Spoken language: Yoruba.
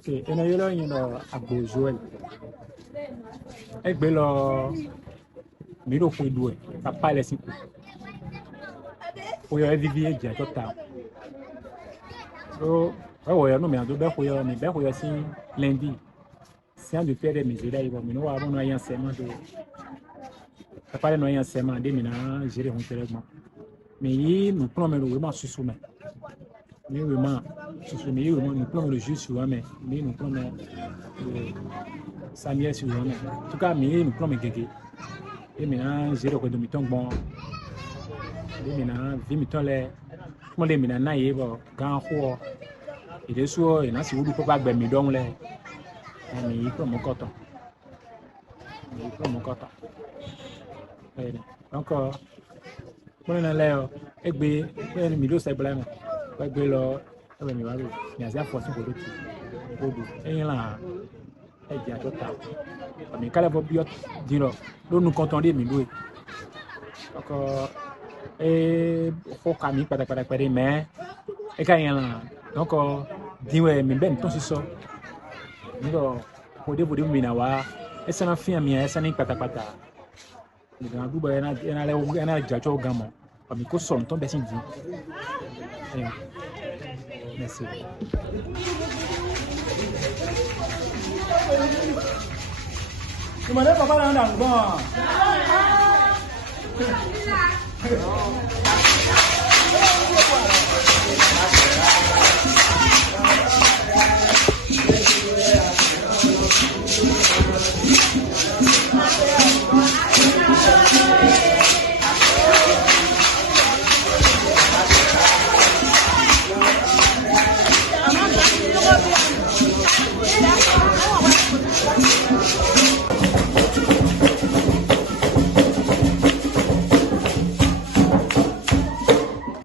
Ok, ene yelo yino agbo Joel. Egbe lo mi ro fun idu e papa le siku. Oyo evivi eja tota. So, oyo no mi ando be koyo ni be koyo si lundi. Si an de pere mi jeda ibo mi no wa no yan sema do. Papa le no yan sema de mi na jere hon teregma. Mais yi nous prenons le vraiment sous sommet. Mais vraiment sous sommet, nous prenons le jus sur mais nous prenons le Samuel sur mais. En tout cas, nous prenons gege. Et maintenant, j'ai le redomiton bon. Et maintenant, vimiton les comment les maintenant na yebo grand ho. Et de so, et na si vous pas gbe mi don le. Mais il prend mon coton. Il prend mon coton. Donc on a l'air egbe mi do se blame egbe lo ebe mi waro ni asia force ko do ti odo eyin la e ja tota mi kale bo biot diro lo nu content mi do donc fo ka mi pada mais e ka yin la donc diwe mi ben ton si so mi do ko de mi na wa e sana fi mi e sana pata le grand groupe ena jacho gamo ami ko son ton besin di merci tu m'as papa là dans bon